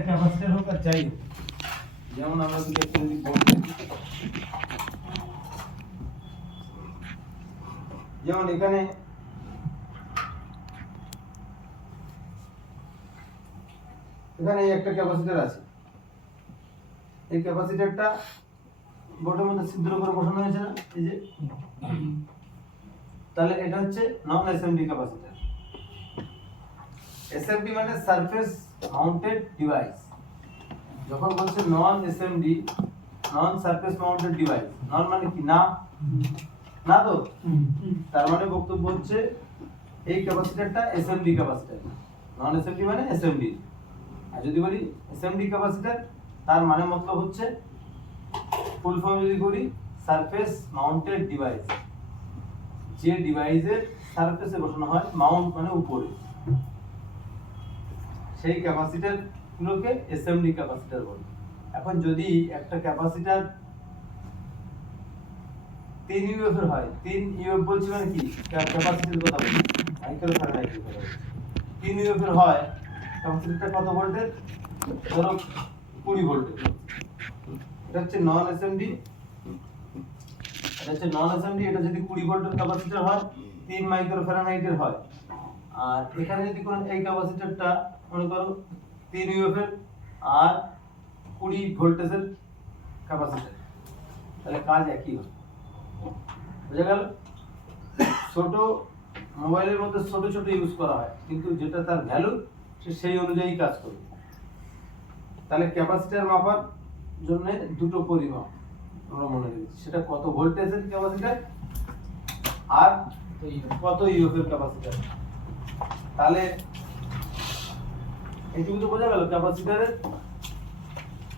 একটা ক্যাপাসিটর হোক আর যাই হোক, যেমন আমরা যদি একটা যদি যেমন এখানে একটা ক্যাপাসিটর আছে, এই ক্যাপাসিটরটা বোর্ডের মধ্যে ছিদ্র করে বসানো হয়েছে না, এই যে, তাহলে এটা হচ্ছে নন এসএমডি ক্যাপাসিটর। এসএমডি মানে সারফেস মাউন্টেড ডিভাইস। যখন বলছে নন এসএমডি, নন সারফেস মাউন্টেড ডিভাইস, নন মানে কি না, না তো, তার মানে বক্তব্য হচ্ছে এই ক্যাপাসিটরটা এসএমডি ক্যাপাসিটর, নন এসএমডি মানে এসএমডি। আর যদি বলি এসএমডি ক্যাপাসিটর, তার মানে মতলব হচ্ছে ফুল ফর্ম যদি করি সারফেস মাউন্টেড ডিভাইস, যে ডিভাইসের সারফেসে বসানো হয়, মাউন্ট মানে উপরে, সেই ক্যাপাসিটর গুলোকে এসএমডি ক্যাপাসিটর বলে। এখন যদি একটা ক্যাপাসিটর 3 ইউএফ এর হয়, 3 ইউএফ বলছি মানে কি, ক্যাপাসিটির কথা বলছি, মাইক্রো ফ্যারাডের কথা বলছি। 3 ইউএফ এর হয়, ক্যাপাসিটরটা কত ভোল্টের, ধরো 20 ভোল্টের। এটা হচ্ছে নন এসএমডি, এটা হচ্ছে নন এসএমডি। এটা যদি 20 ভোল্টের ক্যাপাসিটর হয়, 3 মাইক্রো ফ্যারাডের হয়। আর এখানে যদি কোন এই ক্যাপাসিটরটা মনে করো 3 ইউএফ এর আর 20 ভোল্টেজের ক্যাপাসিটর, তাহলে কাজ একই হবে। বুঝা গেল? ছোট মোবাইলের মধ্যে ছোট ছোট ইউজ করা হয়, কিন্তু যেটা তার ভ্যালু সে সেই অনুযায়ী কাজ করবে। তাহলে ক্যাপাসিটর মাপার জন্য দুটো পরিমাপ আমরা মনে রেখেছি, সেটা কত ভোল্টেজের ক্যাপাসিটর আর কত ইউএফ এর ক্যাপাসিটর। তাহলে এইটুকু তো বোঝা গেল। ক্যাপাসিটরের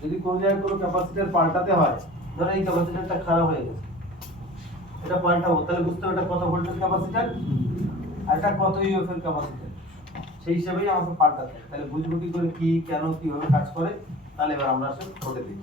যদি কোন জায়গায় কোনো ক্যাপাসিটর পাল্টাতে হয়, ধরো এই ক্যাপাসিটরটা খারাপ হয়ে গেছে, এটা পাল্টাবো, তাহলে বুঝতে হবে এটা কত ভোল্টের ক্যাপাসিটর আর এটা কত ইউএফ এর ক্যাপাসিটর, সেই হিসাবেই আমাকে পাল্টাতে হবে। তাহলে বুঝবো কি করে কি কেন কিভাবে কাজ করে, তাহলে এবার আমরা আসলে ধরে দিই।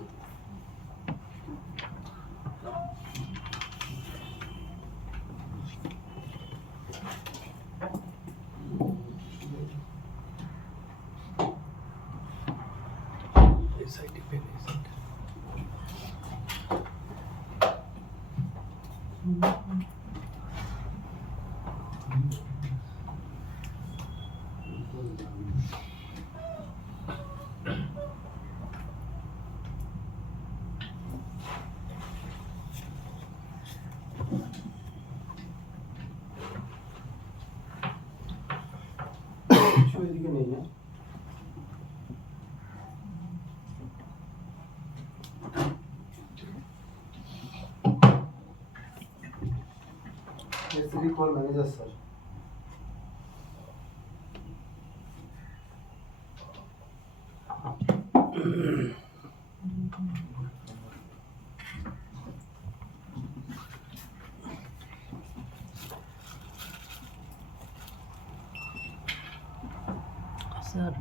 এদিকে নেই না, কল ম্যানেজার স্যার। স্যার